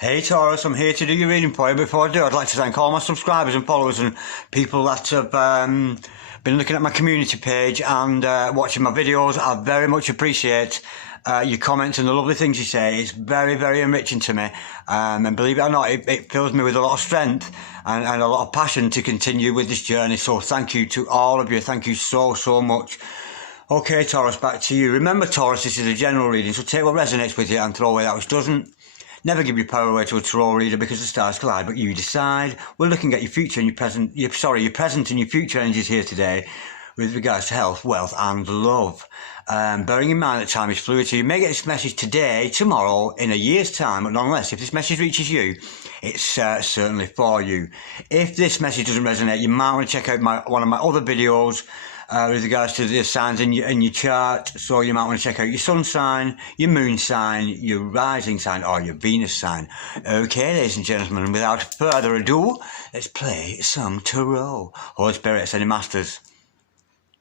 Hey Taurus, I'm here to do your reading for you. Before I do, I'd like to thank all my subscribers and followers and people that have been looking at my community page and watching my videos. I very much appreciate your comments and the lovely things you say. It's very, very enriching to me. And believe it or not, it fills me with a lot of strength and a lot of passion to continue with this journey. So thank you to all of you. Thank you so, so much. Okay, Taurus, back to you. Remember, Taurus, this is a general reading, so take what resonates with you and throw away that which doesn't. Never give your power away to a tarot reader because the stars collide, but you decide. We're looking at your future and your present, your present and your future energies here today with regards to health, wealth and love. Bearing in mind that time is fluid, so you may get this message today, tomorrow, in a year's time, but nonetheless, if this message reaches you, it's certainly for you. If this message doesn't resonate, you might want to check out one of my other videos with regards to the signs in your chart. So you might want to check out your sun sign, your moon sign, your rising sign, or your Venus sign. Okay, ladies and gentlemen, without further ado, let's play some tarot. Holy Spirit, sending masters.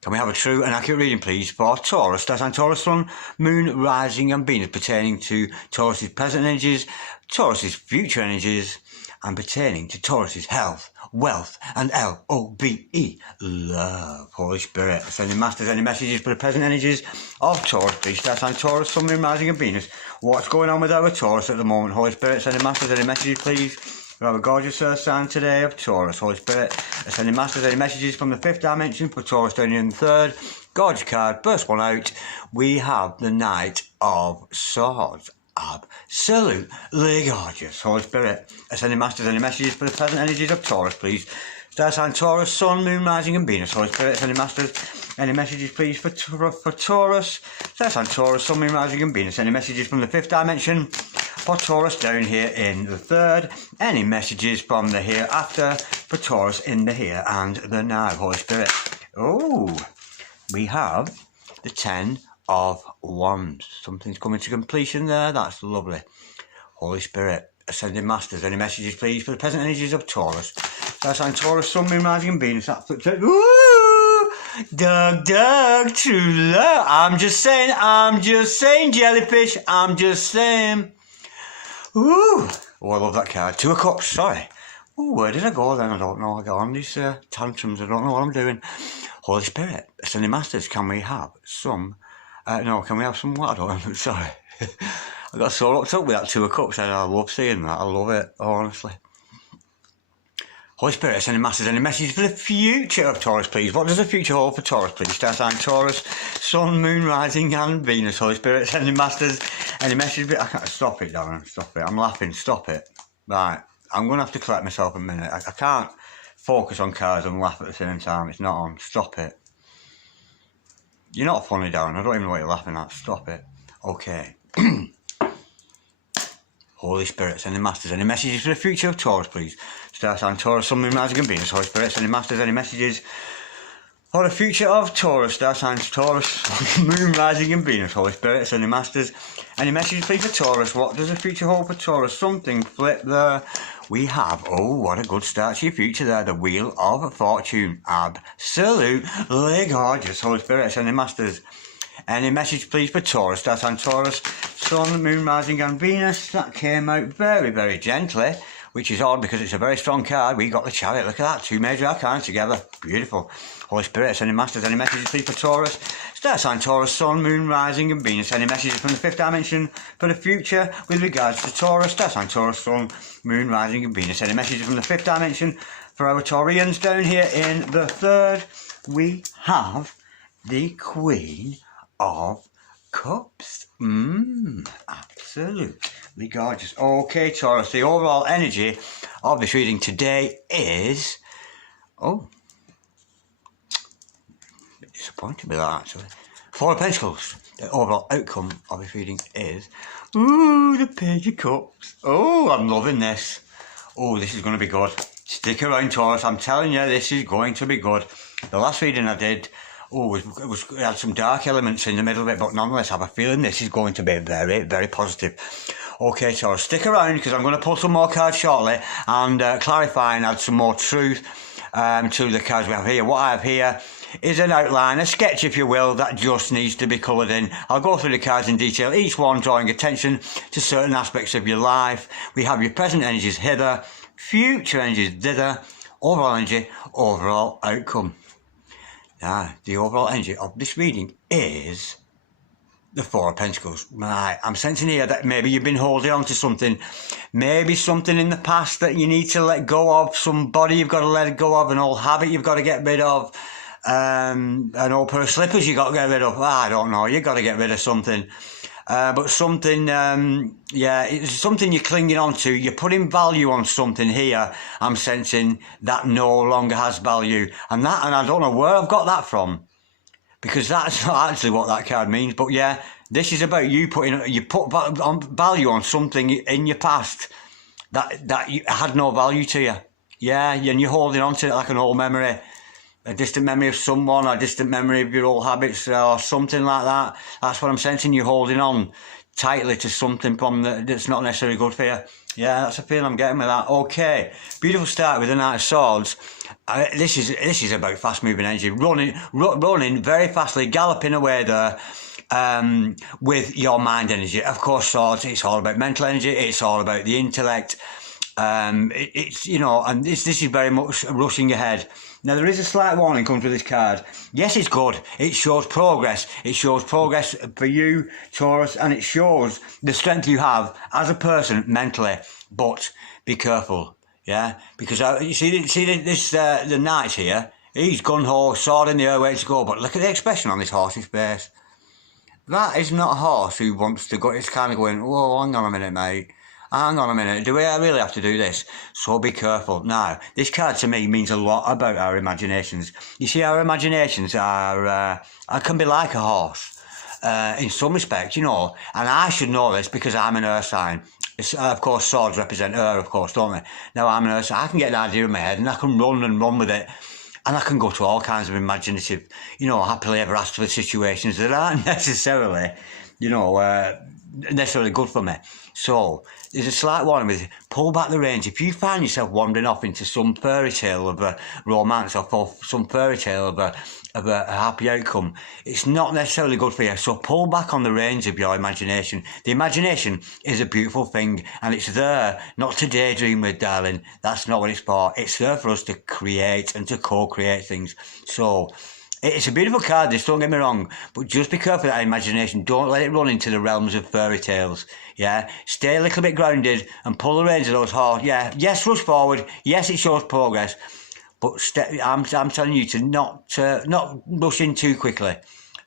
Can we have a true and accurate reading, please, for Taurus? That's on Taurus, Sun, Moon, Rising and Venus, pertaining to Taurus's present energies, Taurus's future energies, and pertaining to Taurus's health, wealth, and L-O-V-E, love. Holy Spirit, sending masters any messages for the present energies of Taurus, please. That's on Taurus, Sun, Moon, Rising and Venus. What's going on with our Taurus at the moment? Holy Spirit, sending masters any messages, please. We have a gorgeous earth sign today of Taurus. Holy Spirit, sending masters any messages from the fifth dimension for Taurus down here in the third. Gorgeous card, first one out. We have the Knight of Swords. Absolutely gorgeous. Holy Spirit, sending masters any messages for the present energies of Taurus, please. Star sign Taurus, Sun, Moon, Rising and Venus. Holy Spirit, sending masters any messages, please, for Taurus. Star sign Taurus, Sun, Moon, Rising and Venus. Any messages from the fifth dimension for Taurus down here in the third. Any messages from the hereafter for Taurus in the here and the now. Holy Spirit. Oh, we have the 10 of Wands. Something's coming to completion there. That's lovely. Holy Spirit, ascending masters. Any messages, please, for the present energies of Taurus? That's on Taurus, Sun, Moon, Rising and Venus. That flips out. Woo! Doug, true love. I'm just saying, jellyfish. I'm just saying. Ooh. Oh, I love that card. Two of Cups, sorry. Oh, where did I go then? I don't know. I go on these tantrums. I don't know what I'm doing. Holy Spirit, ascending masters, can we have some... can we have some what? I don't know. Sorry. I got so locked up with that Two of Cups. I love seeing that. I love it, honestly. Holy Spirit, sending masters any messages for the future of Taurus, please. What does the future hold for Taurus, please? Star sign Taurus, Sun, Moon, Rising and Venus. Holy Spirit, sending masters any messages. I can't stop it, Darren. Stop it. I'm laughing. Stop it. Right. I'm going to have to collect myself a minute. I can't focus on cards and laugh at the same time. It's not on. Stop it. You're not funny, Darren. I don't even know what you're laughing at. Stop it. Okay. Holy Spirit, sending masters any messages for the future of Taurus, please. Star sign Taurus, Sun, Moon, Rising and Venus. Holy Spirit, sending masters any messages for the future of Taurus. Star signs Taurus, Sun, Moon, Rising and Venus. Holy Spirit, sending masters any messages, please, for Taurus. What does the future hold for Taurus? Something flip there. We have, oh, what a good start to your future there. The Wheel of Fortune. Absolutely gorgeous. Holy Spirit, sending masters any message, please, for Taurus. That's on Taurus, Sun, Moon, Rising and Venus. That came out very, very gently, which is odd because it's a very strong card. We got the Chariot. Look at that. Two major arcana together. Beautiful. Holy Spirit, sending masters any messages, please, for Taurus. Star sign Taurus, Sun, Moon, Rising and Venus. Any messages from the fifth dimension for the future with regards to Taurus. Star sign Taurus, Sun, Moon, Rising and Venus. Any messages from the fifth dimension for our Taurians down here in the third. We have the Queen of Cups. Absolutely gorgeous. Okay, Taurus, the overall energy of this reading today is... Oh, a bit disappointed with that, actually. Four of Pentacles. The overall outcome of this reading is... Ooh, the Page of Cups. Oh, I'm loving this. Oh, this is going to be good. Stick around, Taurus. I'm telling you, this is going to be good. The last reading I did... Oh, it had some dark elements in the middle of it, but nonetheless, I have a feeling this is going to be very, very positive. Okay, so stick around because I'm going to pull some more cards shortly and clarify and add some more truth to the cards we have here. What I have here is an outline, a sketch if you will, that just needs to be coloured in. I'll go through the cards in detail, each one drawing attention to certain aspects of your life. We have your present energies hither, future energies thither, overall energy, overall outcome. Now, the overall energy of this reading is the Four of Pentacles. Right, I'm sensing here that maybe you've been holding on to something. Maybe something in the past that you need to let go of. Somebody you've got to let go of. An old habit you've got to get rid of. An old pair of slippers you've got to get rid of. I don't know. You've got to get rid of something. But something, yeah, it's something you're clinging on to. You're putting value on something here. I'm sensing that no longer has value. And I don't know where I've got that from, because that's not actually what that card means. But yeah, this is about you put value on something in your past that had no value to you. Yeah, and you're holding on to it like an old memory, a distant memory of someone, or a distant memory of your old habits, or something like that. That's what I'm sensing. You're holding on tightly to something that's not necessarily good for you. Yeah, that's a feeling I'm getting with that. Okay, beautiful start with the Knight of Swords. This is about fast moving energy, running very fastly, galloping away there. With your mind energy. Of course, swords, it's all about mental energy, it's all about the intellect. It's, you know, and this is very much rushing ahead. Now, there is a slight warning comes with this card. Yes, it's good. It shows progress. It shows progress for you, Taurus, and it shows the strength you have as a person mentally. But be careful, yeah? Because you see this the knight here, he's gun-ho, sword in the air, ready to go. But look at the expression on this horse's face. That is not a horse who wants to go. It's kind of going, whoa, hang on a minute, mate. Hang on a minute. Do I really have to do this? So be careful. Now, this card to me means a lot about our imaginations. You see, our imaginations can be like a horse in some respect, you know. And I should know this because I'm an earth sign. Of course, swords represent air, of course, don't they? Now, I'm an earth sign. I can get an idea in my head and I can run with it. And I can go to all kinds of imaginative, you know, happily ever after situations that aren't necessarily, you know, necessarily good for me. So there's a slight warning with pull back the reins. If you find yourself wandering off into some fairy tale of a romance or some fairy tale of a happy outcome, it's not necessarily good for you. So pull back on the reins of your imagination. The imagination is a beautiful thing, and it's there not to daydream with, darling. That's not what it's for. It's there for us to create and to co-create things. So it's a beautiful card, this, don't get me wrong, but just be careful of that imagination. Don't let it run into the realms of fairy tales, yeah? Stay a little bit grounded and pull the reins of those horses, yeah? Yes, rush forward. Yes, it shows progress, but I'm telling you to not rush in too quickly.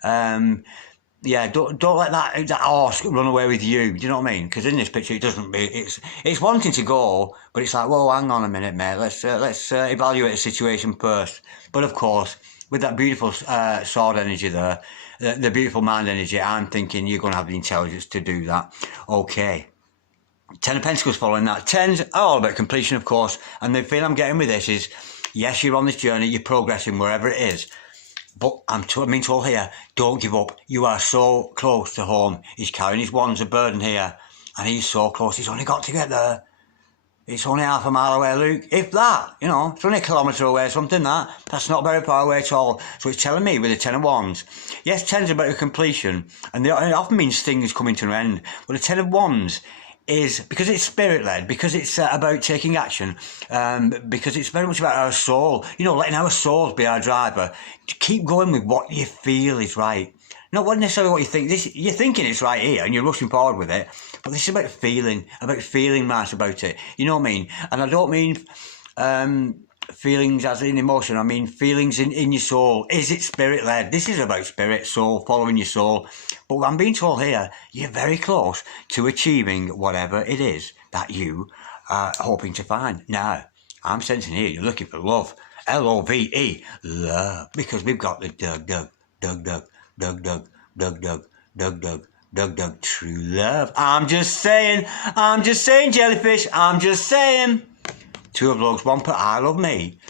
Yeah, don't let that horse run away with you. Do you know what I mean? Because in this picture, it's wanting to go, but it's like, whoa, hang on a minute, mate. Let's evaluate the situation first. But of course, with that beautiful sword energy there, the beautiful mind energy, I'm thinking you're going to have the intelligence to do that. Okay. Ten of Pentacles following that. Tens are all about completion, of course. And the feeling I'm getting with this is, yes, you're on this journey, you're progressing wherever it is. But I'm being told here, don't give up. You are so close to home. He's carrying his wands, a burden here. And he's so close. He's only got to get there. It's only half a mile away, Luke. If that, you know, it's only a kilometre away, something that's not very far away at all. So it's telling me with the Ten of Wands. Yes, Ten's about a completion, and it often means things coming to an end. But the Ten of Wands is, because it's spirit-led, because it's about taking action, because it's very much about our soul, you know, letting our souls be our driver. To keep going with what you feel is right. Not what necessarily what you think. You're thinking it's right here and you're rushing forward with it. But this is about feeling right about it. You know what I mean? And I don't mean feelings as in emotion. I mean feelings in your soul. Is it spirit-led? This is about spirit, soul, following your soul. But I'm being told here, you're very close to achieving whatever it is that you are hoping to find. Now, I'm sensing here you're looking for love. L-O-V-E, love. Because we've got the Doug, true love. I'm just saying, jellyfish, I'm just saying. Two of lugs, one per I love me.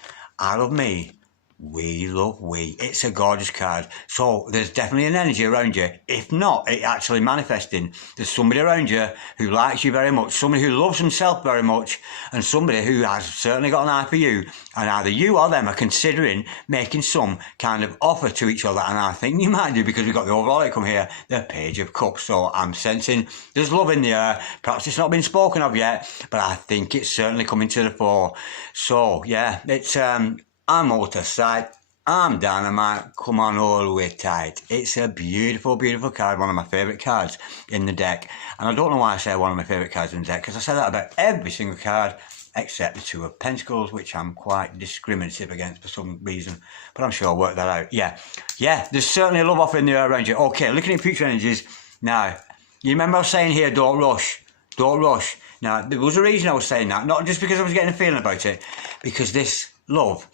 We love we. It's a gorgeous card. So there's definitely an energy around you. If not, it actually manifesting. There's somebody around you who likes you very much, somebody who loves himself very much, and somebody who has certainly got an eye for you. And either you or them are considering making some kind of offer to each other. And I think you might do, because we've got the overall outcome here, the Page of Cups. So I'm sensing there's love in the air. Perhaps it's not been spoken of yet, but I think it's certainly coming to the fore. So yeah, it's I'm out of sight, I'm dynamite, come on all the way tight. It's a beautiful, beautiful card, one of my favourite cards in the deck. And I don't know why I say one of my favourite cards in the deck, because I say that about every single card except the Two of Pentacles, which I'm quite discriminative against for some reason. But I'm sure I'll work that out. Yeah, there's certainly a love off in the air around you. Okay, looking at future energies. Now, you remember I was saying here, don't rush. Don't rush. Now, there was a reason I was saying that, not just because I was getting a feeling about it, because this love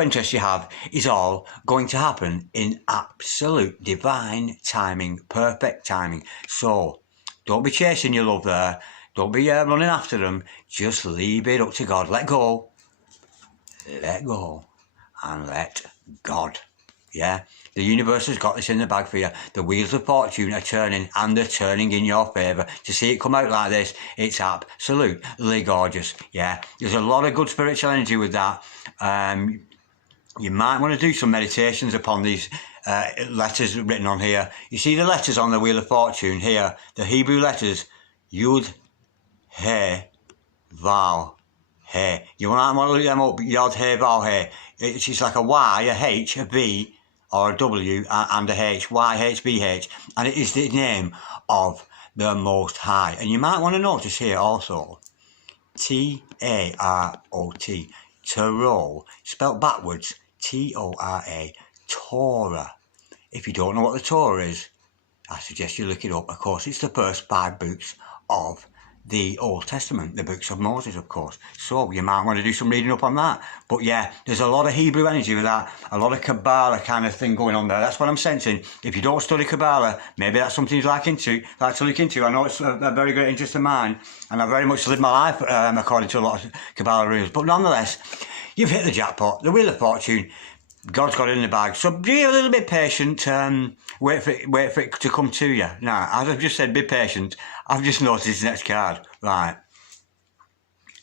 interest you have is all going to happen in absolute divine timing, perfect timing. So don't be chasing your love there. Don't be running after them. Just leave it up to God. Let go, and let God. Yeah, the universe has got this in the bag for you. The wheels of fortune are turning, and they're turning in your favour. To see it come out like this, it's absolutely gorgeous. Yeah, there's a lot of good spiritual energy with that. You might want to do some meditations upon these letters written on here. You see the letters on the Wheel of Fortune here, the Hebrew letters, Yud, He, Vav, He. You might want to look them up, Yod, He, Vav, He. It's just like a Y, a H, a V, or a W, and a H, YHBH, and it is the name of the Most High. And you might want to notice here also, T-A-R-O-T, Tarot, spelt backwards, T-O-R-A, Torah. If you don't know what the Torah is, I suggest you look it up. Of course, it's the first 5 books of the Old Testament, the books of Moses, of course. So you might want to do some reading up on that. But yeah, there's a lot of Hebrew energy with that, a lot of Kabbalah kind of thing going on there. That's what I'm sensing. If you don't study Kabbalah, maybe that's something you'd like to look into. I know it's a very great interest of mine, and I very much live my life according to a lot of Kabbalah rules. But nonetheless, you've hit the jackpot, the Wheel of Fortune. God's got it in the bag. So be a little bit patient. Wait for it to come to you. Now, as I've just said, be patient. I've just noticed this next card. Right.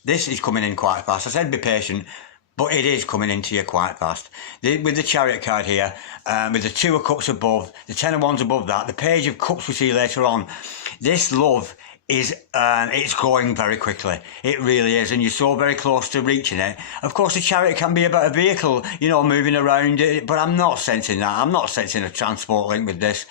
This is coming in quite fast. I said be patient, but it is coming into you quite fast. With the Chariot card here, with the Two of Cups above, the Ten of Wands above that, the Page of Cups we see later on, this love is it's going very quickly. It really is, and you're so very close to reaching it. Of course, the Chariot can be about a vehicle, you know, moving around, but I'm not sensing that. I'm not sensing a transport link with this.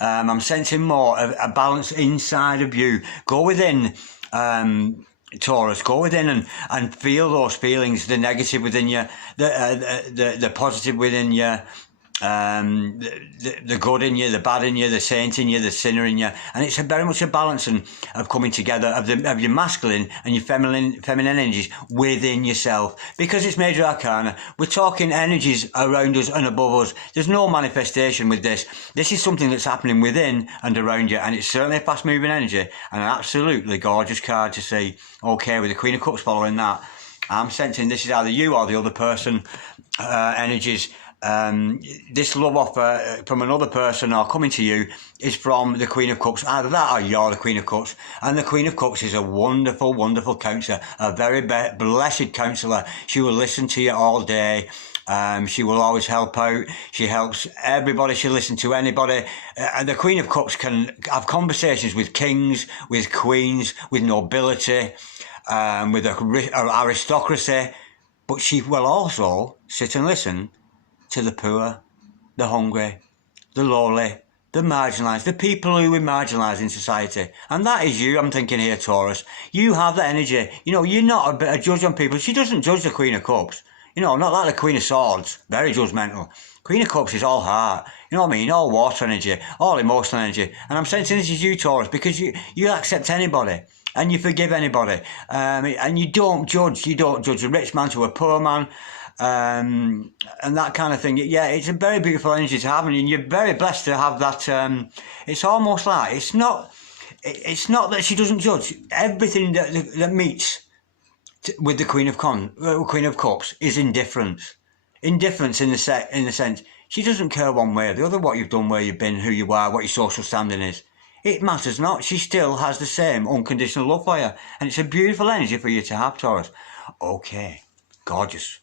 I'm sensing more of a balance inside of you. Go within, Taurus, go within and feel those feelings, the negative within you, the positive within you, the good in you, the bad in you, the saint in you, the sinner in you, and it's very much a balancing of coming together of your masculine and your feminine energies within yourself. Because it's Major Arcana, we're talking energies around us and above us. There's no manifestation with this. This is something that's happening within and around you, and it's certainly a fast-moving energy and an absolutely gorgeous card to see. Okay, with the Queen of Cups following that, I'm sensing this is either you or the other person energies. This love offer from another person or coming to you is from the Queen of Cups. Either that or you're the Queen of Cups. And the Queen of Cups is a wonderful, wonderful counsellor, a very blessed counsellor. She will listen to you all day. She will always help out. She helps everybody. She'll listen to anybody. And the Queen of Cups can have conversations with kings, with queens, with nobility, with aristocracy. But she will also sit and listen to the poor, the hungry, the lowly, the marginalised, the people who are marginalised in society. And that is you, I'm thinking here, Taurus. You have that energy. You know, you're not a judge on people. She doesn't judge the Queen of Cups. You know, not like the Queen of Swords. Very judgmental. Queen of Cups is all heart. You know what I mean? All water energy, all emotional energy. And I'm sensing this is you, Taurus, because you accept anybody. And you forgive anybody. And you don't judge. You don't judge a rich man to a poor man. And that kind of thing. Yeah, it's a very beautiful energy to have, and you're very blessed to have that. It's almost like it's not that she doesn't judge. Everything that meets with the Queen of Cups is indifference. Indifference in the sense, she doesn't care one way or the other what you've done, where you've been, who you are, what your social standing is. It matters not. She still has the same unconditional love for you. And it's a beautiful energy for you to have, Taurus. Okay, gorgeous.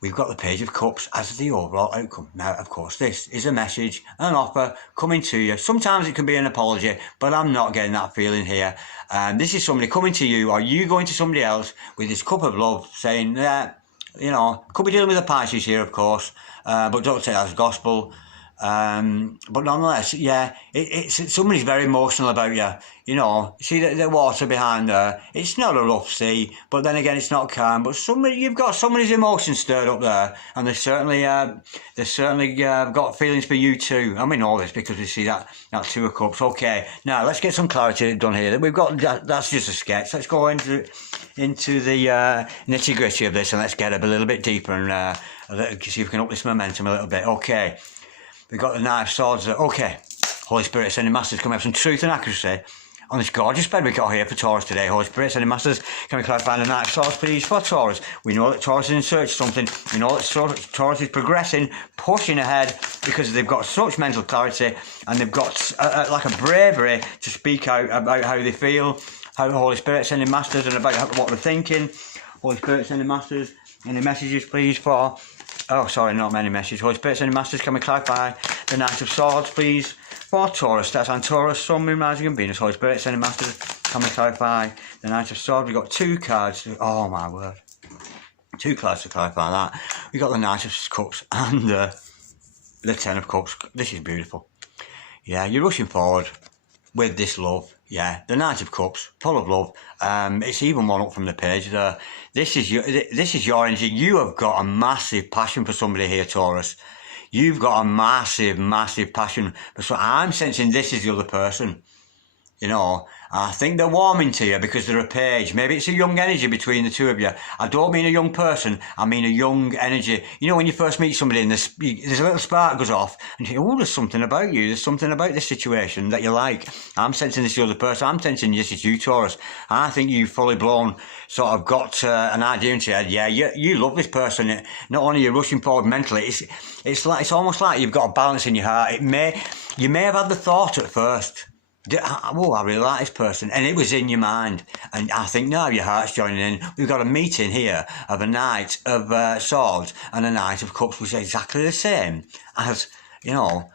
We've got the Page of Cups as the overall outcome. Now, of course, this is a message, an offer coming to you. Sometimes it can be an apology, but I'm not getting that feeling here. This is somebody coming to you, or you going to somebody else with this cup of love, saying that, you know, could be dealing with a Pisces here, of course, but don't take that as gospel. But nonetheless, yeah, it's somebody's very emotional about you. You know, see the water behind there. It's not a rough sea, but then again, it's not calm. But you've got somebody's emotions stirred up there, and they certainly got feelings for you too. And we know this because we see that Two of Cups. Okay, now let's get some clarity done here. We've got that's just a sketch. Let's go into the nitty gritty of this, and let's get a little bit deeper and see if we can up this momentum a little bit. Okay. We've got the Knight of Swords. Okay, Holy Spirit, sending masters, can we have some truth and accuracy on this gorgeous bed we got here for Taurus today? Holy Spirit, sending masters, can we clarify the Knight of Swords, please, for Taurus? We know that Taurus is in search of something. We know that Taurus is progressing, pushing ahead, because they've got such mental clarity, and they've got like a bravery to speak out about how they feel, how the Holy Spirit sending masters, and about what they're thinking. Holy Spirit, sending masters, any messages, please, for... Oh, sorry, not many messages. Holy Spirit, sending masters, can we clarify the Knight of Swords, please, for Taurus? That's on Taurus, Sun, Moon, Rising and Venus. Holy Spirit, sending masters, can we clarify the Knight of Swords? We've got two cards. Oh, my word. Two cards to clarify that. We've got the Knight of Cups and the Ten of Cups. This is beautiful. Yeah, you're rushing forward with this love. Yeah, the Knight of Cups, full of love. It's even one up from the page there. This is your energy. You have got a massive passion for somebody here, Taurus. You've got a massive, massive passion. So I'm sensing this is the other person. You know, I think they're warming to you because they're a page. Maybe it's a young energy between the two of you. I don't mean a young person, I mean a young energy. You know, when you first meet somebody and there's a little spark goes off and you think, oh, there's something about you, there's something about this situation that you like. I'm sensing this the other person, I'm sensing this is you, Taurus. I think you've fully blown, sort of got an idea into your head. Yeah, you love this person. Not only you're rushing forward mentally, it's almost like you've got a balance in your heart. You may have had the thought at first, oh, I really like this person, and it was in your mind, and I think now your heart's joining in. We've got a meeting here of a Knight of Swords and a Knight of Cups, which is exactly the same as, you know,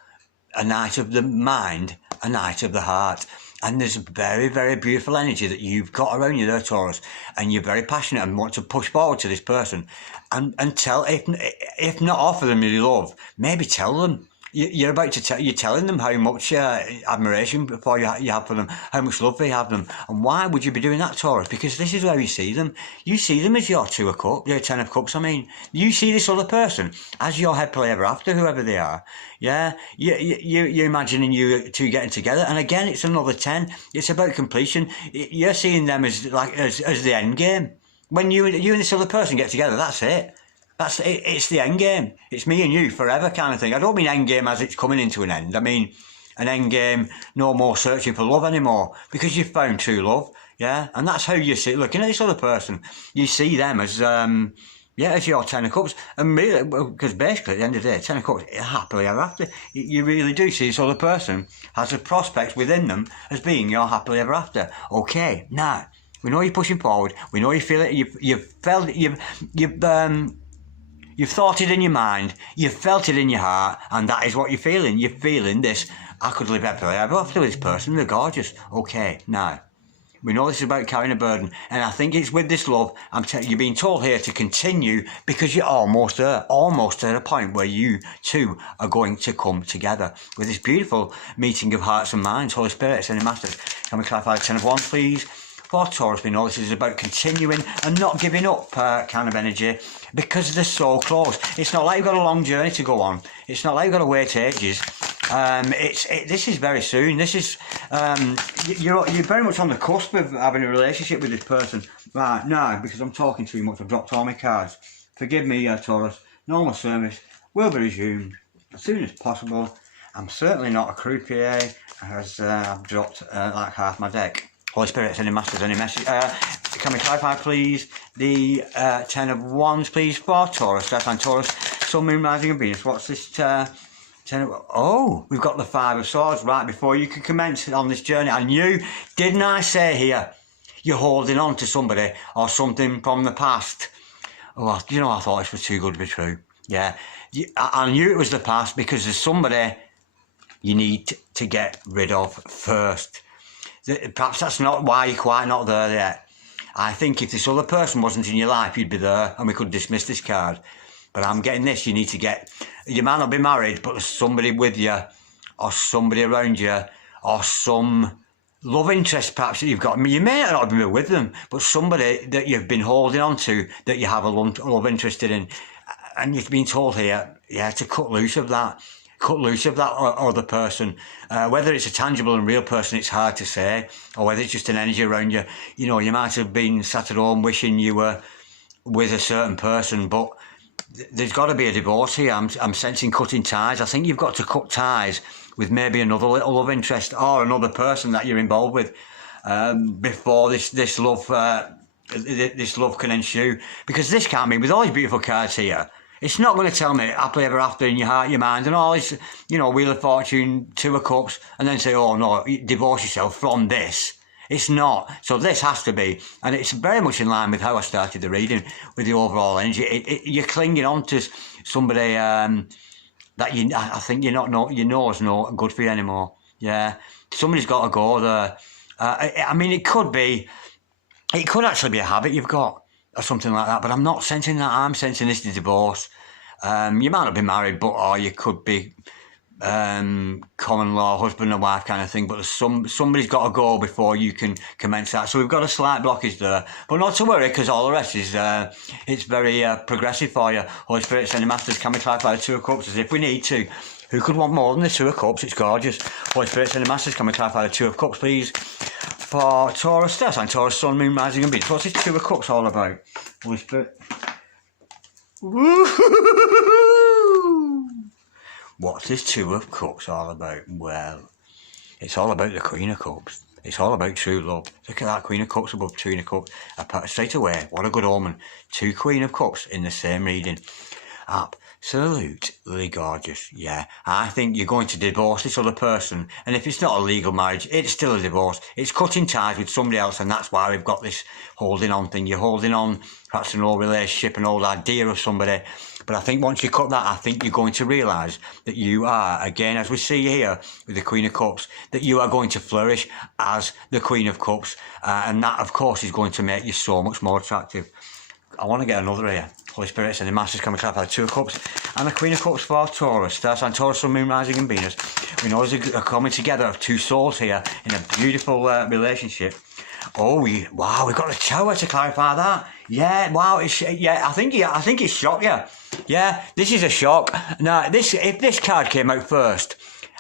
a Knight of the mind, a Knight of the heart. And there's a very, very beautiful energy that you've got around you there, Taurus, and you're very passionate and want to push forward to this person, and tell, if not offer them your love, maybe tell them. You're about to you're telling them how much admiration for you have for them, how much love they have them. And why would you be doing that, Taurus? Because this is how you see them. You see them as your Two of Cups, your Ten of Cups, I mean. You see this other person as your head play ever after, whoever they are. Yeah? You're imagining you two getting together. And again, it's another 10. It's about completion. You're seeing them as the end game. When you and this other person get together, that's it. That's it. It's the end game. It's me and you forever kind of thing. I don't mean end game as it's coming into an end. I mean an end game, no more searching for love anymore, because you've found true love. Yeah, and that's how you see. Looking at this other person, you see them as as your Ten of Cups, and really, because basically at the end of the day, Ten of Cups, happily ever after. You really do see this other person has a prospect within them as being your happily ever after. Okay, now we know you're pushing forward. We know you feel it. You've felt it. You've thought it in your mind, you've felt it in your heart, and that is what you're feeling. You're feeling this, I could live happily ever after with this person, they're gorgeous. Okay, now, we know this is about carrying a burden, and I think it's with this love, you're being told here to continue, because you're almost at a point where you two are going to come together with this beautiful meeting of hearts and minds. Holy Spirit, sending masters, can we clarify the Ten of Wands, please? For Taurus, we know this is about continuing and not giving up kind of energy, because they're so close. It's not like you've got a long journey to go on. It's not like you've got to wait ages. This is very soon. This is you're very much on the cusp of having a relationship with this person right now. Because I'm talking too much, I've dropped all my cards. Forgive me, Taurus. Normal service will be resumed as soon as possible. I'm certainly not a croupier, as I've dropped like half my deck. Holy Spirit, sending masters, any message? Can we clarify, please, the Ten of Wands, please, for Taurus? That's on Taurus. Sun, Moon, Rising and Venus. What's this? Oh, we've got the Five of Swords right before you can commence on this journey. And you, didn't I say here, you're holding on to somebody or something from the past? Oh, you know, I thought this was too good to be true. Yeah, I knew it was the past because there's somebody you need to get rid of first. Perhaps that's not why you're quite not there yet. I think if this other person wasn't in your life, you'd be there and we could dismiss this card. But I'm getting this, you need to get, you might not be married, but there's somebody with you or somebody around you or some love interest perhaps that you've got. I mean, you may not be with them, but somebody that you've been holding on to that you have a love interest in. And you've been told here, yeah, to cut loose of that. Cut loose of that other person. Whether it's a tangible and real person, it's hard to say. Or whether it's just an energy around you. You know, you might have been sat at home wishing you were with a certain person, but there's got to be a divorce here. I'm sensing cutting ties. I think you've got to cut ties with maybe another little love interest or another person that you're involved with before this love can ensue. Because this can't be, with all these beautiful cards here, it's not going to tell me happily ever after in your heart, your mind, and all this, you know, Wheel of Fortune, Two of Cups, and then say, oh no, divorce yourself from this. It's not. So this has to be, and it's very much in line with how I started the reading, with the overall energy. You're clinging on to somebody that I think you know is not good for you anymore. Yeah, somebody's got to go there. I mean, it could actually be a habit you've got or something like that, but I'm not sensing that. I'm sensing this is divorce. You might not be married, or you could be common law, husband and wife kind of thing, but somebody's got to go before you can commence that. So we've got a slight blockage there, but not to worry, because all the rest is it's very progressive for you. Holy Spirit, Sending Masters, can we clarify the Two of Cups as if we need to? Who could want more than the Two of Cups? It's gorgeous. Holy Spirit, Sending Masters, can we clarify the Two of Cups, please? For Taurus, Star sign, Taurus, Sun, Moon, Rising and Venus. What's this Two of Cups all about? Holy Spirit. What's this Two of Cups all about? Well, it's all about the Queen of Cups. It's all about true love. Look at that, Queen of Cups above Queen of Cups. Straight away, what a good omen. Two Queen of Cups in the same reading. Absolutely gorgeous, yeah. I think you're going to divorce this other person, and if it's not a legal marriage, it's still a divorce. It's cutting ties with somebody else, and that's why we've got this holding on thing. You're holding on, perhaps an old relationship, an old idea of somebody. But I think once you cut that, I think you're going to realise that you are, again, as we see here with the Queen of Cups, that you are going to flourish as the Queen of Cups. And that, of course, is going to make you so much more attractive. I want to get another here. Holy Spirit, Sending Masters, can we clarify the Two of Cups and the Queen of Cups for Taurus. Star sign, Taurus, Sun, Moon, Rising and Venus. We know there's a coming together of two souls here in a beautiful relationship. Oh, wow, we've got the Tower to clarify that. Yeah, wow, I think it's shocked you. Yeah, this is a shock. Now, if this card came out first,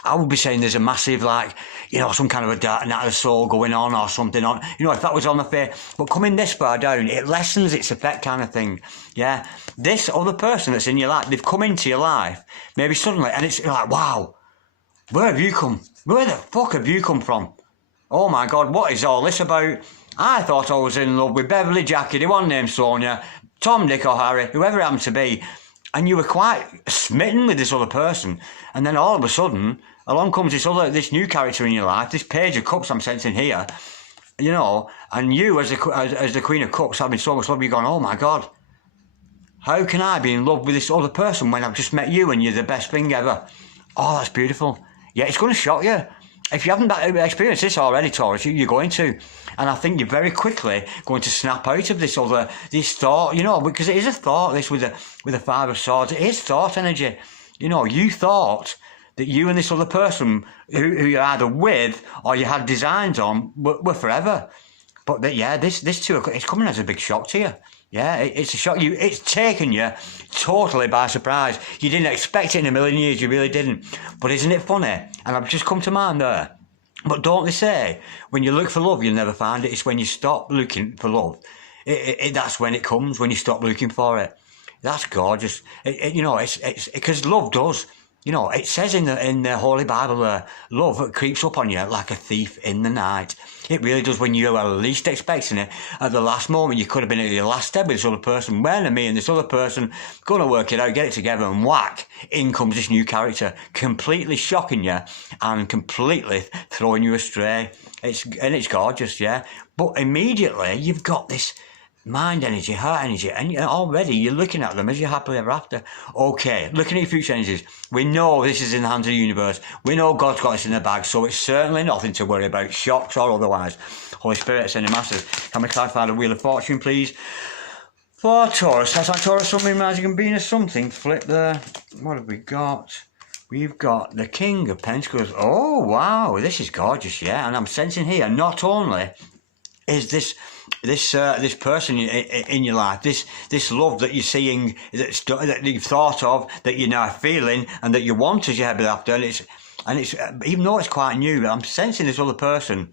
I would be saying there's a massive, some kind of a dark night of the soul going on or something on. If that was on the face. But coming this far down, it lessens its effect kind of thing. Yeah, this other person that's in your life, they've come into your life, maybe suddenly, and it's like, wow, where have you come? Where the fuck have you come from? Oh my God, what is all this about? I thought I was in love with Beverly, Jackie, the one named Sonia, Tom, Dick or Harry, whoever it happened to be. And you were quite smitten with this other person. And then all of a sudden, along comes this new character in your life, this Page of Cups I'm sensing here, and you as the Queen of Cups having so much love, you're going, oh my God, how can I be in love with this other person when I've just met you and you're the best thing ever? Oh, that's beautiful. Yeah, it's going to shock you. If you haven't experienced this already, Taurus, you're going to. And I think you're very quickly going to snap out of this thought, because it is a thought, this with the Five of Swords. It is thought energy. You thought that you and this other person who you're either with or you had designs on were forever. But this too, it's coming as a big shock to you. Yeah, it's a shock. It's taken you totally by surprise. You didn't expect it in a million years, you really didn't. But isn't it funny? And I've just come to mind there. But don't they say, when you look for love, you'll never find it. It's when you stop looking for love. That's when it comes, when you stop looking for it. That's gorgeous. It's because love does. You know, it says in the Holy Bible, love creeps up on you like a thief in the night. It really does when you are least expecting it. At the last moment, you could have been at your last step with this other person. When me and this other person going to work it out, get it together, and whack, in comes this new character, completely shocking you and completely throwing you astray. It's gorgeous, yeah. But immediately you've got this mind energy, heart energy, and already you're looking at them as you're happily ever after. Okay, looking at your future energies, we know this is in the hands of the universe. We know God's got us in the bag, so it's certainly nothing to worry about, shocks or otherwise. Holy Spirit, sending masters. Can we clarify the Wheel of Fortune, please? For Taurus, that's like Taurus, Sun, Moon, Rising and Venus, something. Flip there. What have we got? We've got the King of Pentacles. Oh, wow, this is gorgeous, yeah. And I'm sensing here, not only is this person in your life, this love that you're seeing, that you've thought of, that you're now feeling, and that you want as you head after, and it's even though it's quite new, I'm sensing this other person.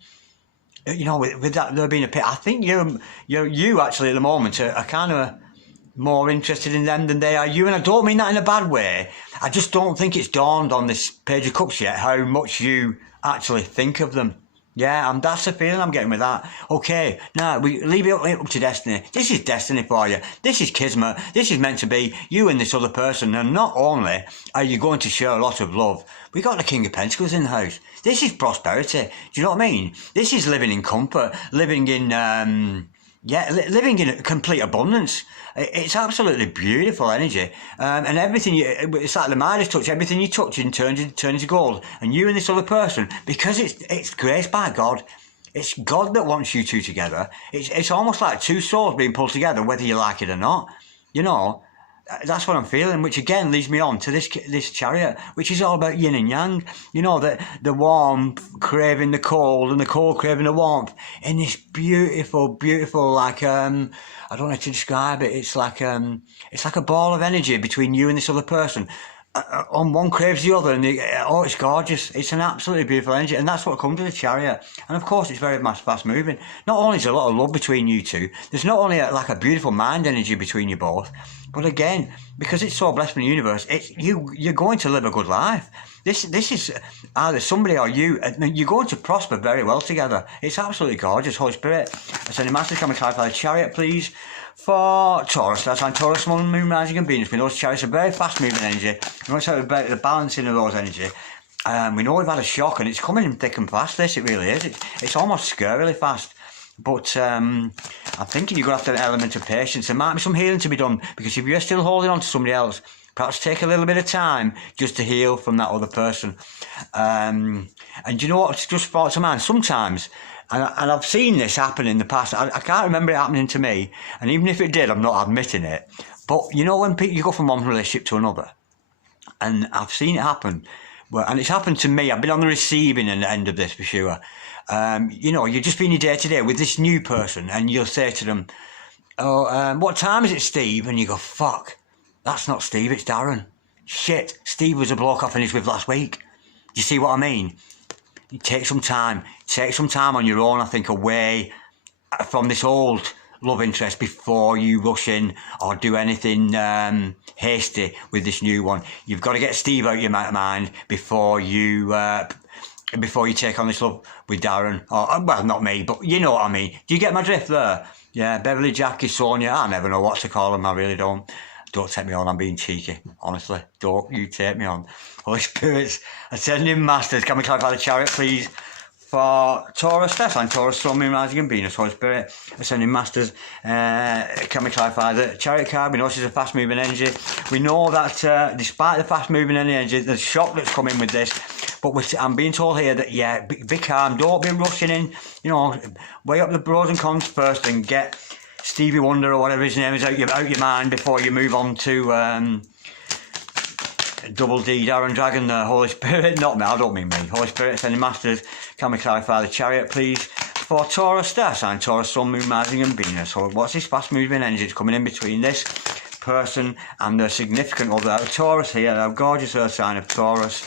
You know, with that there being a pit, I think you actually at the moment are kind of more interested in them than they are you, and I don't mean that in a bad way. I just don't think it's dawned on this Page of Cups yet how much you actually think of them. Yeah, that's the feeling I'm getting with that. Okay, now we leave it up to destiny. This is destiny for you. This is kismet. This is meant to be you and this other person. And not only are you going to share a lot of love, we got the King of Pentacles in the house. This is prosperity. Do you know what I mean? This is living in comfort, living in living in complete abundance. It's absolutely beautiful energy, and everything. It's like the Midas touch. Everything you touch turns into gold. And you and this other person, because it's graced by God. It's God that wants you two together. It's almost like two souls being pulled together, whether you like it or not. You know, that's what I'm feeling, which again leads me on to this Chariot, which is all about yin and yang. You know, the warmth craving the cold and the cold craving the warmth in this beautiful, like I don't know how to describe it. It's like a ball of energy between you and this other person. On one craves the other, and it's gorgeous. It's an absolutely beautiful energy, and that's what comes with the Chariot. And of course, it's very fast moving. Not only is there a lot of love between you two, there's not only like a beautiful mind energy between you both, but again, because it's so blessed from the universe, you're going to live a good life. This is either somebody or you. You're going to prosper very well together. It's absolutely gorgeous. Holy Spirit, I send a master, can we clarify the Chariot, please? For Taurus, that's on Taurus, Sun, Moon, Rising and Venus. We know Chariots are very fast moving energy. We know it's about the balancing of those energy. We know we've had a shock and it's coming in thick and fast, this, it really is. It's almost scarily fast. But I'm thinking you're going to have to have an element of patience. There might be some healing to be done, because if you're still holding on to somebody else, perhaps take a little bit of time just to heal from that other person. And you know what, it's just brought to mind, sometimes, and I've seen this happen in the past. I can't remember it happening to me, and even if it did, I'm not admitting it. But you know, when you go from one relationship to another, and I've seen it happen, and it's happened to me. I've been on the receiving end of this for sure. You know, you're just being your day to day with this new person, and you'll say to them, "Oh, what time is it, Steve?" And you go, "Fuck, that's not Steve, it's Darren. Shit, Steve was a bloke I finished with last week." You see what I mean? You take some time on your own, I think, away from this old love interest before you rush in or do anything hasty with this new one. You've got to get Steve out of your mind before you take on this love with Darren. Or, well, not me, but you know what I mean. Do you get my drift there? Yeah, Beverly, Jackie, Sonia, I never know what to call them, I really don't. Don't take me on, I'm being cheeky. Honestly, don't you take me on. Holy Spirits, ascending masters, can we clarify the Chariot, please? For Taurus, that's on Taurus, Sun, Moon, Rising and Venus. Holy Spirit, ascending masters, can we clarify the Chariot card? We know she's a fast moving energy. We know that despite the fast moving energy, there's shock that's coming with this. But I'm being told here that, yeah, be calm, don't be rushing in. You know, weigh up the pros and cons first and get Stevie Wonder or whatever his name is out your mind before you move on to Double D, Darren Dragon, the Holy Spirit. Not me, I don't mean me. Holy Spirit, sending masters, can we clarify the Chariot, please? For Taurus, star sign, Taurus, Sun, Moon, Rising and Venus. So what's this fast moving energy that's coming in between this person and the significant other? Taurus here, our gorgeous earth sign of Taurus,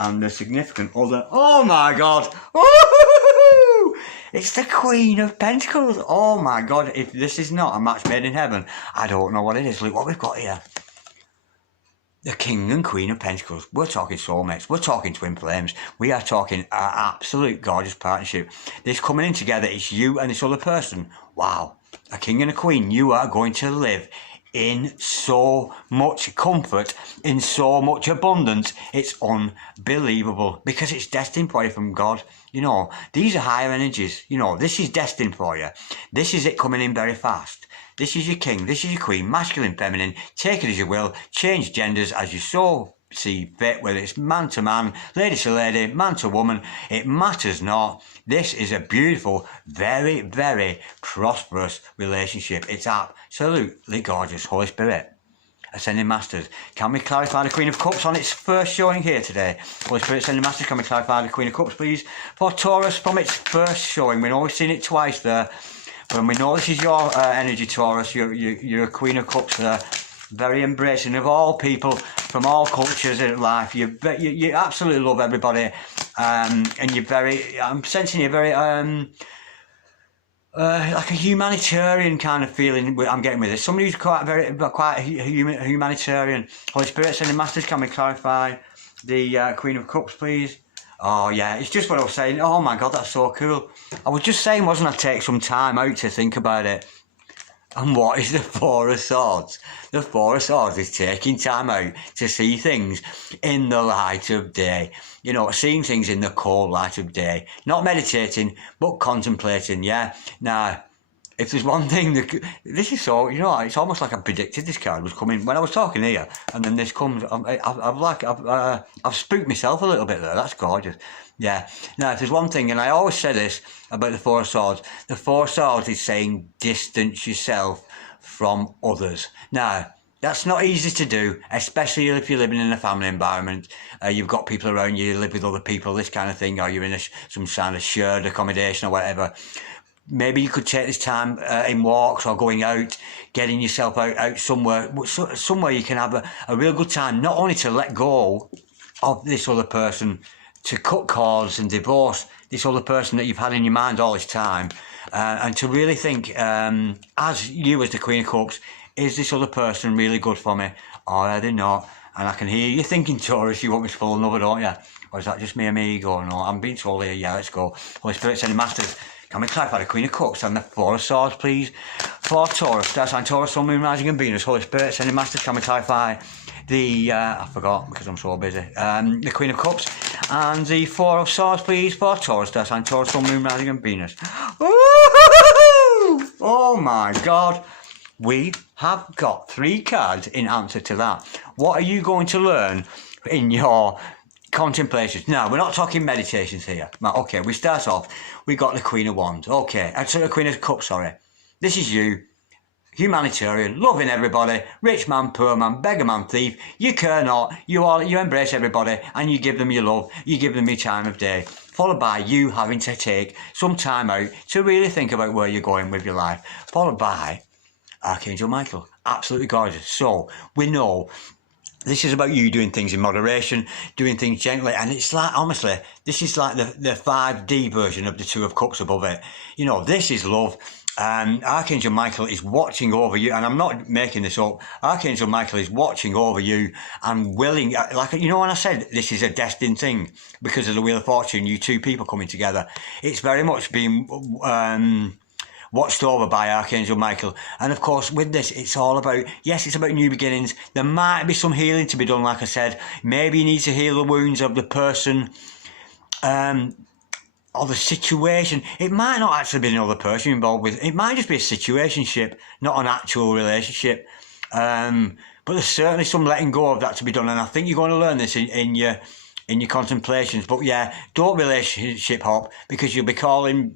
and the significant other. Oh my God! Woo-hoo-hoo-hoo! It's the Queen of Pentacles. Oh my God! If this is not a match made in heaven, I don't know what it is. Look what we've got here. the King and Queen of Pentacles. We're talking soulmates. We're talking twin flames. We are talking an absolute gorgeous partnership. This coming in together, it's you and this other person. Wow. A King and a Queen. You are going to live in so much comfort, in so much abundance. It's unbelievable because it's destined for you from God. You know, these are higher energies. You know, this is destined for you. This is it coming in very fast. This is your king, this is your queen, masculine, feminine, take it as you will, change genders as you so see fit, whether it's man to man, lady to lady, man to woman, it matters not. This is a beautiful, very, very prosperous relationship. It's absolutely gorgeous. Holy Spirit, Ascending Masters, can we clarify the Queen of Cups on its first showing here today? Holy Spirit, Ascending Masters, can we clarify the Queen of Cups, please? For Taurus, from its first showing, we've always seen it twice there. When we know this is your energy, Taurus, you're a Queen of Cups there, very embracing of all people from all cultures in life. You absolutely love everybody, and you're very. I'm sensing you're very like a humanitarian kind of feeling. I'm getting with this. Somebody who's quite humanitarian. Holy Spirit, Ascending Masters, can we clarify the Queen of Cups, please? Oh yeah, it's just what I was saying. Oh my God, that's so cool. I was just saying, wasn't I, take some time out to think about it. And what is the Four of Swords? The Four of Swords is taking time out to see things in the light of day. You know, seeing things in the cold light of day. Not meditating, but contemplating, yeah? Now, if there's one thing that... This is so... You know, it's almost like I predicted this card was coming when I was talking here. And then this comes... I've spooked myself a little bit there. That's gorgeous. Yeah. Now, if there's one thing, and I always say this about the Four of Swords. The Four of Swords is saying distance yourself from others. Now, that's not easy to do, especially if you're living in a family environment. You've got people around you, you live with other people, this kind of thing, or you're in some kind of shared accommodation or whatever. Maybe you could take this time in walks or going out, getting yourself out somewhere you can have a real good time, not only to let go of this other person, to cut cords and divorce this other person that you've had in your mind all this time, and to really think, as you as the Queen of Cups, is this other person really good for me, or are they not? And I can hear you thinking, Taurus, you want me to pull another, don't you? Or is that just me and me ego? No, I'm being told here, yeah, let's go. Holy Spirit, Ascending Masters, can we clarify the Queen of Cups and the Four of Swords, please? For Taurus, that's on Taurus, Sun, Moon, Rising and Venus. Holy Spirit, Ascending Masters, can we clarify the, I forgot because I'm so busy, the Queen of Cups and the Four of Swords, please, for Taurus, that's on Taurus, Sun, Moon, Rising and Venus. Woo-hoo-hoo-hoo! Oh my God. We have got 3 cards in answer to that. What are you going to learn in your contemplations? Now, we're not talking meditations here. Okay, we start off. We got the Queen of Wands. Okay, the Queen of Cups, sorry. This is you. Humanitarian, loving everybody, rich man, poor man, beggar man, thief. You care not. You embrace everybody and you give them your love. You give them your time of day. Followed by you having to take some time out to really think about where you're going with your life. Followed by Archangel Michael, absolutely gorgeous. So we know this is about you doing things in moderation, doing things gently, and it's like, honestly, this is like the 5D version of the Two of Cups above it. You know, this is love. Archangel Michael is watching over you, and I'm not making this up. Archangel Michael is watching over you and willing, like, you know, when I said this is a destined thing because of the Wheel of Fortune, you two people coming together, it's very much been watched over by Archangel Michael. And of course, with this, it's all about, yes, it's about new beginnings. There might be some healing to be done, like I said. Maybe you need to heal the wounds of the person, or the situation. It might not actually be another person involved with. It might just be a situationship, not an actual relationship. But there's certainly some letting go of that to be done. And I think you're going to learn this in your contemplations. But yeah, don't relationship hop, because you'll be calling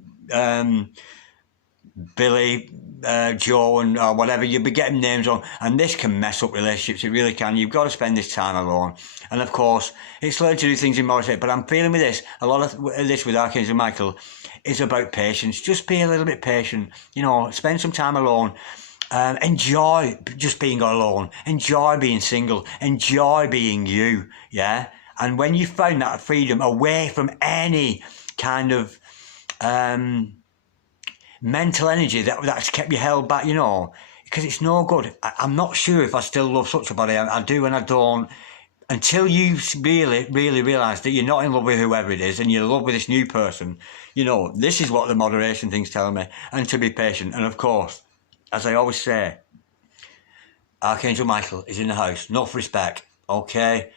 Billy, Joe, and whatever, you'll be getting names on, and this can mess up relationships. It really can. You've got to spend this time alone. And of course, it's learned to do things in moderation. But I'm feeling with this, a lot of this with Archangel Michael is about patience. Just be a little bit patient. You know, spend some time alone. Enjoy just being alone. Enjoy being single. Enjoy being you. Yeah. And when you found that freedom away from any kind of mental energy that's kept you held back, you know, because it's no good. I'm not sure if I still love such a body. I do and I don't. Until you really, really realise that you're not in love with whoever it is and you're in love with this new person, you know, this is what the moderation thing's telling me. And to be patient. And of course, as I always say, Archangel Michael is in the house. Enough respect, okay?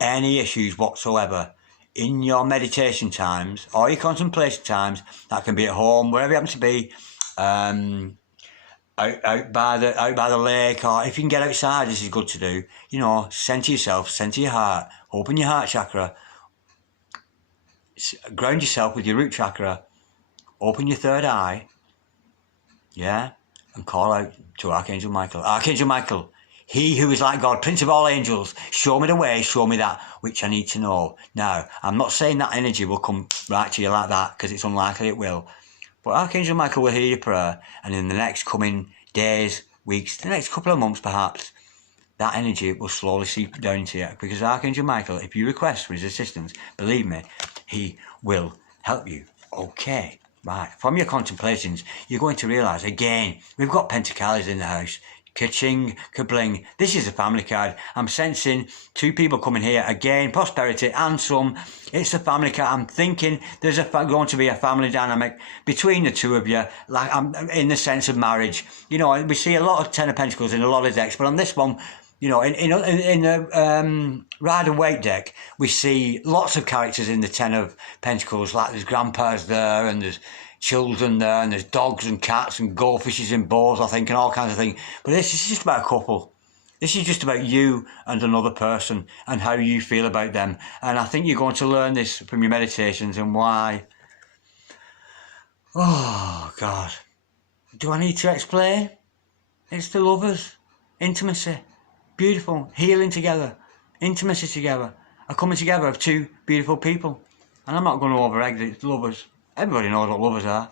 Any issues whatsoever in your meditation times or your contemplation times, that can be at home, wherever you happen to be, out by the lake, or if you can get outside, this is good to do. You know, center yourself, center your heart, open your heart chakra, ground yourself with your root chakra, open your third eye, yeah, and call out to Archangel Michael. Archangel Michael, he who is like God, Prince of all angels, show me the way, show me that which I need to know. Now, I'm not saying that energy will come right to you like that, because it's unlikely it will. But Archangel Michael will hear your prayer, and in the next coming days, weeks, the next couple of months perhaps, that energy will slowly seep down into you. Because Archangel Michael, if you request for his assistance, believe me, he will help you. Okay, right. From your contemplations, you're going to realise, again, we've got Pentacles in the house. Ka-ching, ka-bling. This is a family card. I'm sensing two people coming here. Again, prosperity and some. It's a family card. I'm thinking there's going to be a family dynamic between the two of you, like in the sense of marriage. You know, we see a lot of Ten of Pentacles in a lot of decks, but on this one, you know, in the Rider-Waite deck, we see lots of characters in the Ten of Pentacles, like there's grandpas there and there's children there and there's dogs and cats and goldfishes and boars, I think, and all kinds of things. But this is just about a couple. This is just about you and another person and how you feel about them. And I think you're going to learn this from your meditations and why. Oh, God. Do I need to explain? It's the lovers. Intimacy. Beautiful. Healing together. Intimacy together. A coming together of two beautiful people. And I'm not going to over-egg it. It's lovers. Everybody knows what lovers are.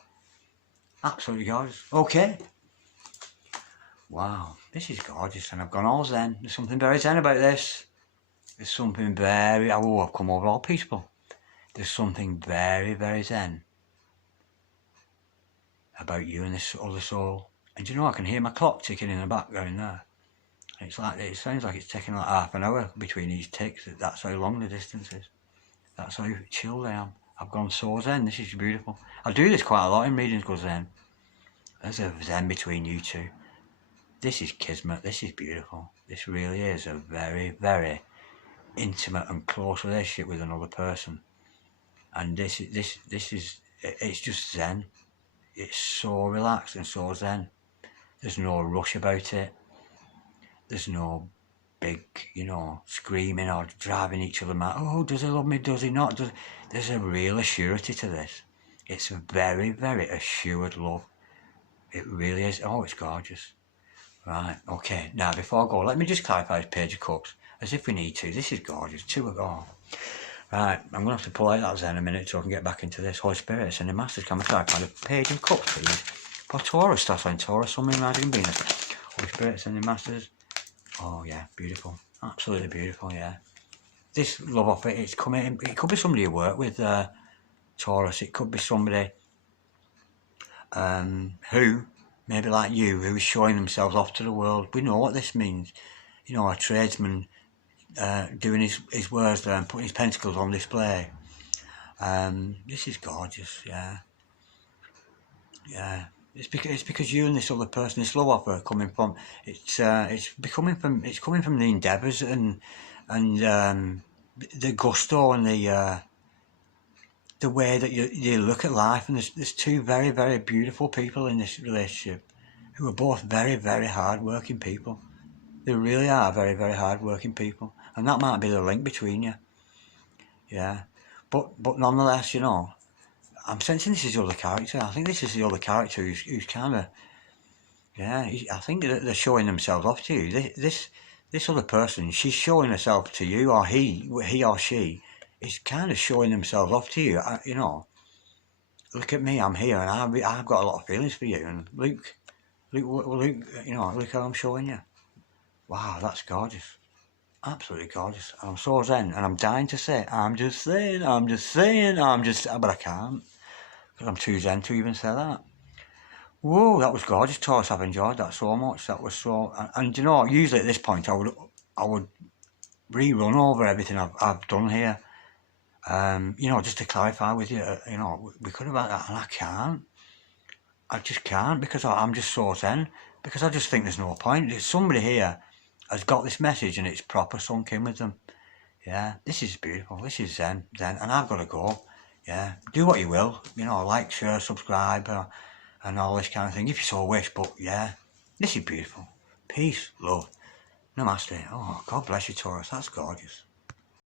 Absolutely gorgeous. Okay. Wow. This is gorgeous. And I've gone all zen. There's something very zen about this. There's something very... Oh, I've come over all peaceful. There's something very, very zen about you and this other soul. And do you know, I can hear my clock ticking in the background there. It's like, it sounds like it's taking like half an hour between these ticks. That's how long the distance is. That's how chilled I am. I've gone so zen. This is beautiful. I do this quite a lot in readings, go zen. There's a zen between you two. This is kismet. This is beautiful. This really is a very, very intimate and close relationship with another person. And this is, it's just zen. It's so relaxed and so zen. There's no rush about it. There's no big, you know, screaming or driving each other mad. Oh, does he love me? Does he not? There's a real assurity to this. It's a very, very assured love. It really is. Oh, it's gorgeous. Right, okay. Now, before I go, let me just clarify this Page of Cups, as if we need to. This is gorgeous. Two ago. Right, I'm going to have to pull out that Zen in a minute so I can get back into this. Holy Spirit, Ascending Masters, can we clarify the Page of Cups, please? For Taurus, that's on Taurus, Sun, Moon, Rising, Venus. Holy Spirit, Ascending Masters. Oh, yeah, beautiful. Absolutely beautiful, yeah. This love offer, it's coming. It could be somebody you work with, Taurus. It could be somebody who, maybe like you, who is showing themselves off to the world. We know what this means. You know, a tradesman doing his wares there and putting his pentacles on display. This is gorgeous, yeah. Yeah. It's because you and this other person, this love offer coming from, it's coming from the endeavours and the gusto and the way that you look at life. And there's two very, very beautiful people in this relationship who are both very, very hard-working people. They really are very, very hard-working people, and that might be the link between you. Yeah, but nonetheless, you know, I'm sensing this is the other character. I think this is the other character who's kind of, yeah, I think they're showing themselves off to you. This other person, she's showing herself to you, or he or she is kind of showing themselves off to you. You know, look at me, I'm here, and I've got a lot of feelings for you. And Luke, you know, look how I'm showing you. Wow, that's gorgeous. Absolutely gorgeous. I'm so zen, and I'm dying to say, I'm just saying, but I can't, because I'm too zen to even say that. Whoa, that was gorgeous, Taurus. I've enjoyed that so much. That was so, and you know, usually at this point I would rerun over everything I've done here. You know, just to clarify with you, you know, we could have had that, and I can't. I just can't because I'm just so zen. Because I just think there's no point. Somebody here has got this message and it's proper sunk in with them. Yeah, this is beautiful. This is zen, and I've got to go. Yeah, do what you will. You know, like, share, subscribe, and all this kind of thing if you so wish. But yeah, this is beautiful. Peace, love, namaste. Oh, God bless you, Taurus. That's gorgeous.